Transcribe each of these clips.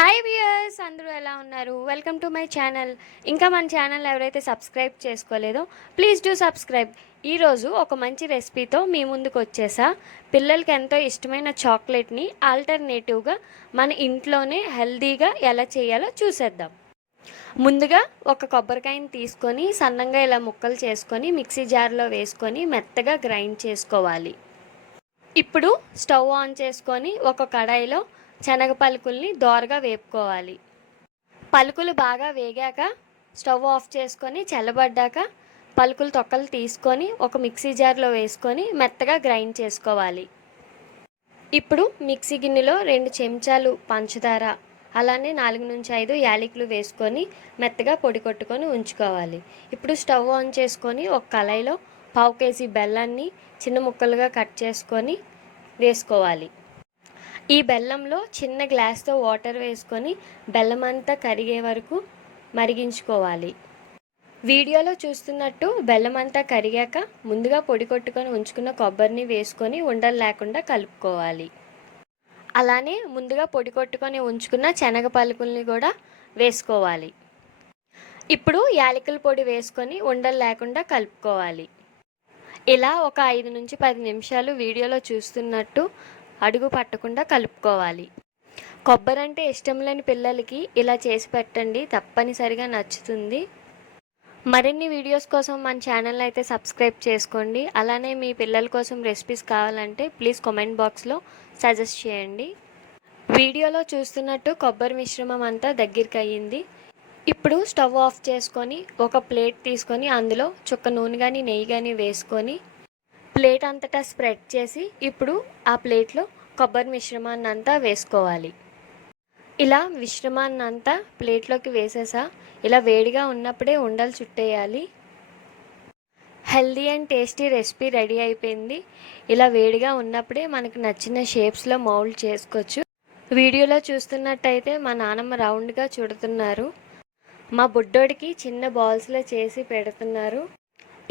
Hi viewers, అందరూ ఎలా ఉన్నారు? Welcome to my channel. ఇంకా మన ఛానల్ ఎవరైతే సబ్స్క్రైబ్ చేసుకోలేదో ప్లీజ్ డూ సబ్స్క్రైబ్. ఈరోజు ఒక మంచి రెసిపీతో మీ ముందుకు వచ్చేసా. పిల్లలకి ఎంతో ఇష్టమైన చాక్లెట్ని ఆల్టర్నేటివ్గా మన ఇంట్లోనే హెల్తీగా ఎలా చేయాలో చూసేద్దాం. ముందుగా ఒక కొబ్బరికాయని తీసుకొని సన్నంగా ఇలా ముక్కలు చేసుకొని మిక్సీ జార్లో వేసుకొని మెత్తగా గ్రైండ్ చేసుకోవాలి. ఇప్పుడు స్టవ్ ఆన్ చేసుకొని ఒక కడాయిలో శనగ పలుకుల్ని దోరగా వేపుకోవాలి. పలుకులు బాగా వేగాక స్టవ్ ఆఫ్ చేసుకొని చల్లబడ్డాక పలుకులు తొక్కలు తీసుకొని ఒక మిక్సీ జార్లో వేసుకొని మెత్తగా గ్రైండ్ చేసుకోవాలి. ఇప్పుడు మిక్సీ గిన్నెలో 2 చెంచాలు పంచదార, అలానే 4 నుంచి 5 యాలకులు వేసుకొని మెత్తగా పొడి కొట్టుకొని ఉంచుకోవాలి. ఇప్పుడు స్టవ్ ఆన్ చేసుకొని ఒక కళాయిలో 1/2 కేజీ బెల్లాన్ని చిన్న ముక్కలుగా కట్ చేసుకొని వేసుకోవాలి. ఈ బెల్లంలో చిన్న గ్లాస్తో వాటర్ వేసుకొని బెల్లం అంతా కరిగే వరకు మరిగించుకోవాలి. వీడియోలో చూస్తున్నట్టు బెల్లం అంతా కరిగాక ముందుగా పొడి కొట్టుకొని ఉంచుకున్న కొబ్బరిని వేసుకొని ఉండలు లేకుండా కలుపుకోవాలి. అలానే ముందుగా పొడి కొట్టుకొని ఉంచుకున్న శనగ పలుకుల్ని కూడా వేసుకోవాలి. ఇప్పుడు యాలకుల పొడి వేసుకొని ఉండలు లేకుండా కలుపుకోవాలి. ఇలా ఒక 5 నుంచి 10 నిమిషాలు వీడియోలో చూస్తున్నట్టు అడుగు పట్టకుండా కలుపుకోవాలి. కొబ్బరి అంటే ఇష్టం లేని పిల్లలకి ఇలా చేసి పెట్టండి, తప్పనిసరిగా నచ్చుతుంది. మరిన్ని వీడియోస్ కోసం మన ఛానల్ అయితే సబ్స్క్రైబ్ చేసుకోండి. అలానే మీ పిల్లల కోసం రెసిపీస్ కావాలంటే ప్లీజ్ కామెంట్ బాక్స్లో సజెస్ట్ చేయండి. వీడియోలో చూస్తున్నట్టు కొబ్బరి మిశ్రమం అంతా దగ్గరికి అయ్యింది. ఇప్పుడు స్టవ్ ఆఫ్ చేసుకొని ఒక ప్లేట్ తీసుకొని అందులో చుక్క నూనె కానీ నెయ్యి కానీ వేసుకొని ప్లేట్ అంతటా స్ప్రెడ్ చేసి ఇప్పుడు ఆ ప్లేట్లో కొబ్బరి మిశ్రమాన్ని అంతా వేసుకోవాలి. ఇలా మిశ్రమాన్ని అంతా ప్లేట్లోకి వేసేసా. ఇలా వేడిగా ఉన్నప్పుడే ఉండలు చుట్టేయాలి. Healthy and tasty recipe ready అయిపోయింది. ఇలా వేడిగా ఉన్నప్పుడే మనకు నచ్చిన షేప్స్లో మౌల్డ్ చేసుకోవచ్చు. వీడియోలో చూస్తున్నట్టయితే మా నాన్నమ్మ రౌండ్గా చుడుతున్నారు. మా బుడ్డోడికి చిన్న బాల్స్లో చేసి పెడుతున్నారు.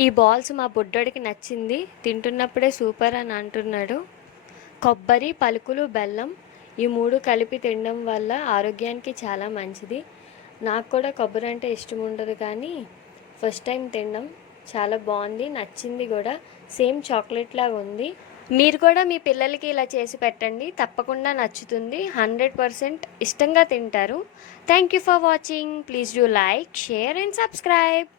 ఈ బాల్స్ మా బుడ్డోడికి నచ్చింది, తింటున్నప్పుడే సూపర్ అని అంటున్నాడు. కొబ్బరి, పలుకులు, బెల్లం ఈ 3 కలిపి తినడం వల్ల ఆరోగ్యానికి చాలా మంచిది. నాకు కూడా కొబ్బరి అంటే ఇష్టం ఉండదు, కానీ ఫస్ట్ టైం తినడం చాలా బాగుంది, నచ్చింది కూడా. సేమ్ చాక్లెట్ లాగా ఉంది. మీరు కూడా మీ పిల్లలకి ఇలా చేసి పెట్టండి, తప్పకుండా నచ్చుతుంది. 100% ఇష్టంగా తింటారు. Thank you for watching. Please do like, share and subscribe.